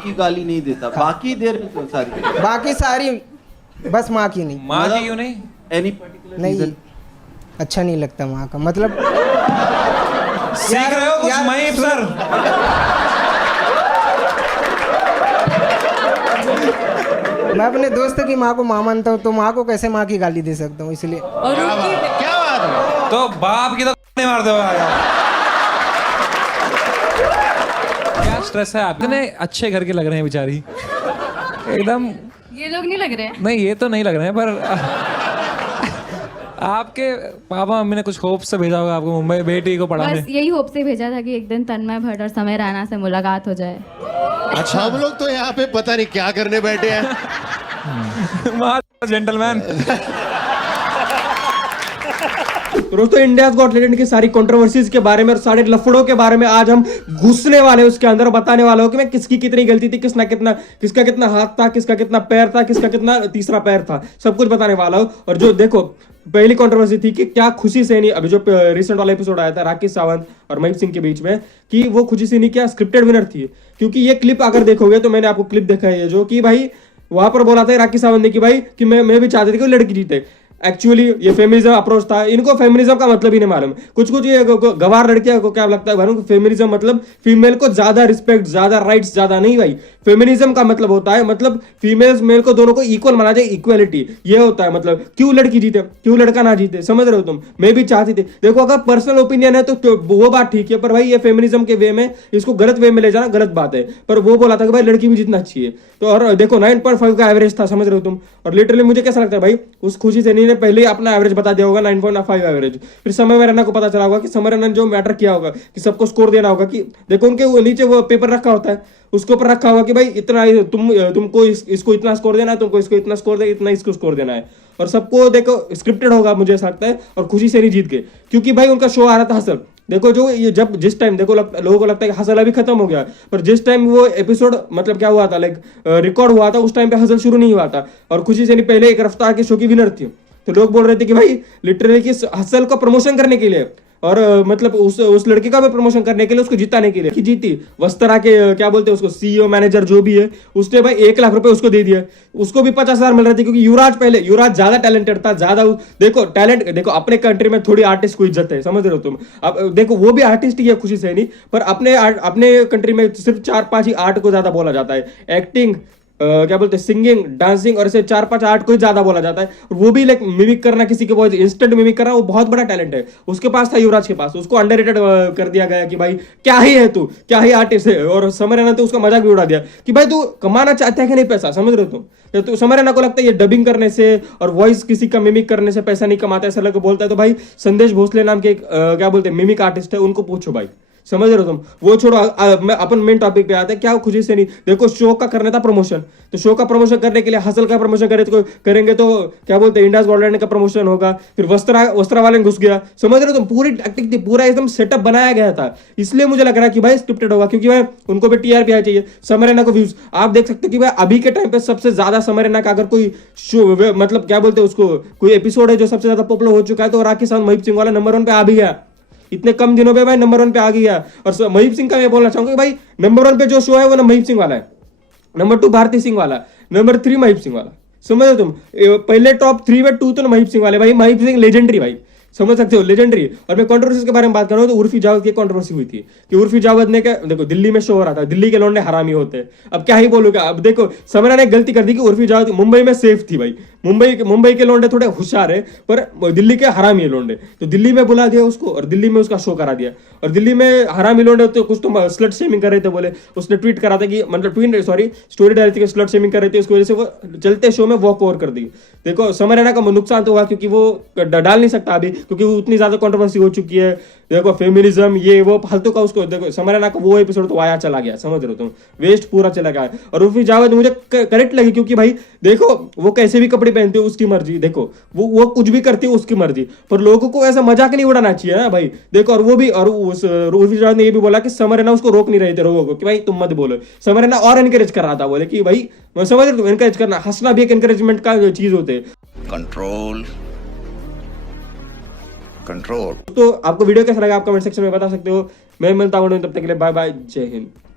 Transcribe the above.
की गाली नहीं देता, बाकी देर सारी बाकी सारी, बस माँ की नहीं। माँ की क्यों नहीं? एनी पर्टिकुलर नहीं, अच्छा नहीं लगता माँ का, मतलब सीख रहे हो कुछ महीप सर? मैं अपने दोस्त की माँ को माँ मानता हूँ, तो माँ को कैसे माँ की गाली दे सकता हूँ, इसलिए। और उनकी क्या बात है? तो बाप की तो नहीं मारते हो यार। क्या स्ट्रेस है आप? इतने अच्छे घर के लग रहे हैं बेचारी, एकदम। ये लोग नहीं लग रहे हैं। नहीं ये तो नहीं लग रहे हैं, पर आपके पापा मम्मी ने कुछ होप से भेजा होगा आपको मुंबई बेटी को पढ़ाने। बस यही होप से भेजा था कि एक दिन तन्मय भट्ट और समय रैना से मुलाकात हो जाए। अच्छा, हम लोग तो यहाँ पे पता नहीं क्या करने बैठे हैं। जेंटलमैन। दोस्तों, इंडियाज गॉट टैलेंट की सारी कंट्रोवर्सीज के बारे में और सारे लफड़ों के बारे में आज हम घुसने वाले हैं उसके अंदर और बताने वाले हो कि मैं किसकी कितनी गलती थी, किसका कितना हाथ था, किसका कितना पैर था, किसका कितना तीसरा पैर था, सब कुछ बताने वाला हूं। और जो देखो, पहली कंट्रोवर्सी थी कि क्या खुशी सैनी, अभी जो रिसेंट वाला एपिसोड आया था राकेश सावंत और महीप सिंह के बीच में, कि वो खुशी सैनी क्या स्क्रिप्टेड विनर थी। क्योंकि ये क्लिप अगर देखोगे तो मैंने आपको क्लिप देखा है जो कि भाई वहां पर बोला था राकेश सावंत ने कि भाई कि मैं भी चाहती थी कि वो लड़की जीते। एक्चुअली ये फेमिनिज्म अप्रोच था, इनको फेमिनिज्म का मतलब ही नहीं मालूम। कुछ ये गवार लड़कियां को क्या लगता है भाई, फेमिनिज्म मतलब फीमेल को ज्यादा रिस्पेक्ट, ज्यादा राइट्स, ज्यादा नहीं भाई। फेमिनिज्म का मतलब होता है, मतलब फीमेल मेल को दोनों को इक्वल माना जाए, इक्वालिटी, ये होता है। मतलब क्यों लड़की जीते, क्यों लड़का ना जीते, समझ रहे हो तुम? मैं भी चाहती थी। देखो, अगर पर्सनल ओपिनियन है तो वो बात ठीक है, पर भाई ये फेमिनिज्म के वे में इसको गलत वे में ले जाना गलत बात है। पर वो बोला था कि भाई लड़की भी जीतना चाहिए, तो और देखो 9.5 का एवरेज था, समझ रहे हो तुम? और लिटरली मुझे कैसा लगता है भाई, उस खुशी सैनी ने पहले ही अपना एवरेज बता दिया होगा 9.5 एवरेज। फिर समय रैना को पता चला होगा कि समय रैना ने जो मैटर किया होगा कि सबको स्कोर देना होगा, कि देखो उनके नीचे वो पेपर रखा होता है, उसके ऊपर रखा होगा कि भाई इतना तुमको इसको इतना स्कोर देना है, तुमको इसको इतना स्कोर देना, इतना इसको स्कोर देना है। और सबको देखो स्क्रिप्टेड होगा मुझे ऐसा लगता है। और खुशी सैनी जीत गए क्योंकि भाई उनका शो आ रहा था हसल। देखो जो ये जिस टाइम देखो लोगों को लगता है कि हसल अभी खत्म हो गया, पर जिस टाइम वो एपिसोड मतलब क्या हुआ था, लाइक रिकॉर्ड हुआ था, उस टाइम पे हसल शुरू नहीं हुआ था। और खुशी सैनी पहले एक रफ्तार के शो की विनर थी। तो लोग बोल रहे थे कि भाई लिटरली कि हसल को प्रमोशन करने के लिए और मतलब उस लड़के का भी प्रमोशन करने के लिए, उसको जिताने के लिए कि जीती। वस्त्रा के क्या बोलते हैं उसको, सीईओ मैनेजर जो भी है, उसने भाई 1 लाख रुपए उसको दे दिया। उसको भी 50,000 मिल रहे थे क्योंकि युवराज ज्यादा टैलेंटेड था, ज्यादा। देखो टैलेंट, देखो अपने कंट्री में थोड़ी आर्टिस्ट को इज्जत है, समझ रहे हो तुम? अब देखो वो भी आर्टिस्ट ही है खुशी सैनी, पर अपने कंट्री में सिर्फ 4-5 ही आर्ट को ज्यादा बोला जाता है। एक्टिंग, क्या बोलते हैं, सिंगिंग, डांसिंग और ऐसे 4-5 आर्ट को ही ज्यादा बोला जाता है। और वो भी लाइक मिमिक करना, किसी के वॉइस इंस्टेंट मिमिक करना, वो बहुत बड़ा टैलेंट है। उसके पास था, युवराज के पास। उसको अंडररेटेड कर दिया गया कि भाई क्या ही है तू, क्या ही आर्टिस्ट है। और समय रैना तो उसका मजाक भी उड़ा दिया कि भाई तू कमाना चाहता है कि नहीं पैसा, समझ रहे हो तुम? तो समय रैना को लगता है ये डबिंग करने से और वॉइस किसी का मिमिक करने से पैसा नहीं कमाता, ऐसा लगे बोलता है। तो भाई संदेश भोसले नाम के क्या बोलते हैं मिमिक आर्टिस्ट है, उनको पूछो भाई, समझ रहे हो तुम? वो छोड़ो, मैं अपन मेन टॉपिक पे आते हैं। क्या खुशी सैनी, देखो शो का करना था प्रमोशन, तो शो का प्रमोशन करने के लिए हसल का प्रमोशन करेंगे तो क्या बोलते हैं इंडियाज गॉट टैलेंट का प्रमोशन होगा। फिर वस्त्रा वाले घुस गया, समझ रहे हो तुम? पूरी टैक्टिक थी, पूरा एकदम सेटअप बनाया गया था। इसलिए मुझे लग रहा है कि भाई स्क्रिप्टेड होगा, क्योंकि भाई उनको भी टीआरपी आना चाहिए। समय रैना को व्यूज आप देख सकते हो कि भाई अभी के टाइम पे सबसे ज्यादा समय रैना का अगर कोई शो मतलब क्या बोलते हैं उसको, कोई एपिसोड है जो सबसे ज्यादा पॉपुलर हो चुका है, तो राकेश सावंत महीप सिंह वाला नंबर 1 पे आ भी गया। इतने कम दिनों पे भाई नंबर 1 पे आ गया। और महीप सिंह का मैं बोलना चाहूंगा कि भाई नंबर 1 पे जो शो है वो महीप सिंह वाला है, नंबर 2 भारती सिंह वाला, नंबर 3 महीप सिंह वाला। समझ रहे तुम? पहले टॉप 3 में 2 तो महीप सिंह वाले। भाई महीप सिंह लेजेंडरी भाई, समझ सकते हो, लेजेंडरी। और मैं कंट्रोवर्सी के बारे में बात कर रहा हूँ तो उर्फी जावेद की कंट्रोवर्सी हुई थी कि उर्फी जावेद ने क्या, देखो दिल्ली में शो हो रहा था, दिल्ली के लौंडे हरामी होते हैं। अब क्या ही बोलूंगा, अब देखो समरा ने गलती कर दी कि उर्फी जावेद मुंबई में सेफ थी भाई। मुंबई के लौंडे थोड़े होशियार है, पर दिल्ली के हरामी लौंडे, तो दिल्ली में बुला दिया उसको और दिल्ली में उसका शो करा दिया। और दिल्ली में हरामी लौंडे तो कुछ तो स्लट शेमिंग कर रहे थे, बोले उसने ट्वीट करा था कि मतलब स्टोरी डाली थी कि स्लट शेमिंग कर रहे थे, उसकी वजह से वो चलते शो में वॉक ओवर कर दी। देखो समय रैना का नुकसान तो हुआ क्योंकि वो डाल नहीं सकता अभी, क्योंकि वो उतनी ज्यादा कंट्रोवर्सी हो चुकी है। देखो फेमिनिज्म ये वो फालतू का, उसको देखो समय रैना का वो एपिसोड तो वाया चला गया, समझ रहे हो तुम? वेस्ट पूरा चला गया। और उर्फी जावेद मुझे करेक्ट लगी क्योंकि भाई देखो वो कैसे भी कपड़े पहनते हो उसकी मर्जी, देखो वो कुछ भी करती है उसकी मर्जी, पर लोगों को ऐसा मजाक नहीं उड़ाना चाहिए ना भाई। देखो और वो भी, और उर्फी जावेद ने ये भी बोला कि समय रैना उसको रोक नहीं रहे थे लोगों को कि भाई तुम मत बोलो। समय रैना और एनकरेज कर रहा था, बोले कि भाई मैं समझ रहे हो, एनकरेज करना, हंसना भी एक एनकरेजमेंट का चीज होते है। कंट्रोल। तो आपको वीडियो कैसा लगा आप कमेंट सेक्शन में बता सकते हो। मैं मिलता हूं तब तक के लिए, बाय बाय, जय हिंद।